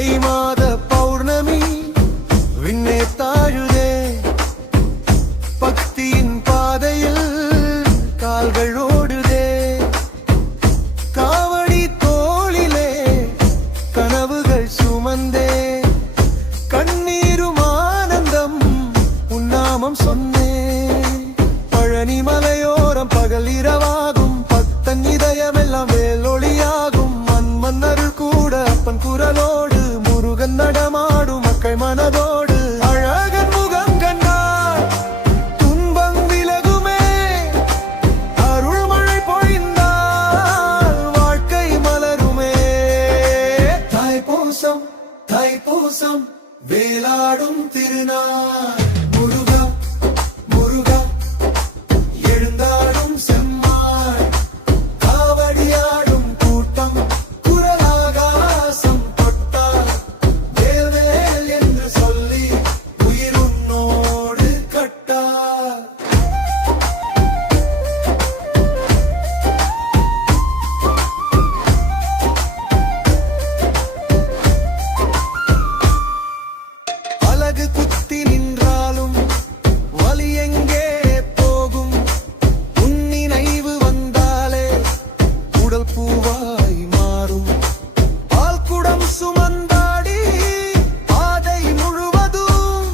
தை மாத பௌர்ணமி விண்ணே தாழுதே, பக்தியின் பாதையில் கால்கள் ஓடுதே, காவடி தோளிலே கனவுகள் சுமந்தே, கண்ணீரும் ஆனந்தம் உன்னாமம் சொன்னே. பழனி மலையோரம் பகல் இரவாகும், பக்தன் இதயமெல்லாம் வேலொளியாகும், மன்னருள் கூட அப்பன் குரலோடு முருகன் நடமாடும் மக்கள் மனதோடு. அழகன் முகம் கண்டால் துன்பம் விலகுமே, அருள்மழை பொழிந்தால் வாழ்க்கை மலருமே. தைப்பூசம் தைப்பூசம் வேலாடும் திருநாள், முருகா முருகா எழுந்தாடும் செம்மாள், காவடியாடும் கூட்டம் குரலாகாசம் தொட்டால், வேல்வேல் என்று சொல்லி உயிர் உன்னோடு கட்டால். அழகு குத்தி நின்றாலும் வலி எங்கே போகும், உன் நினைவு வந்தாலே உடல் பூவாய் மாறும். பால் குடம் சுமந்தாடி பாதை முழுவதும்,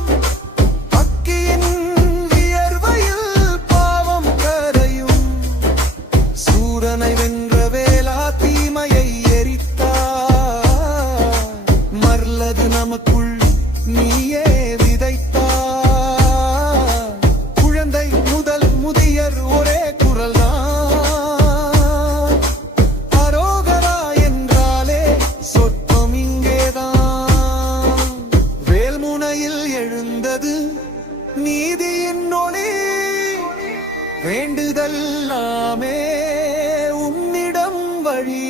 பக்கியின் வியர்வையில் பாவம் கரையும். சூரனை வென்ற வேளா தீமையை எரித்தார், மர்லது நமக்குள் நீயே விதைத்தார். குழந்தை முதல் முதியர் ஒரே குரல்தான், அரோகரா என்றாலே சொற்பம் இங்கேதான். வேல்முனையில் எழுந்தது நீதியின் ஒளி, வேண்டுதல்லாமே உன்னிடம் வழி.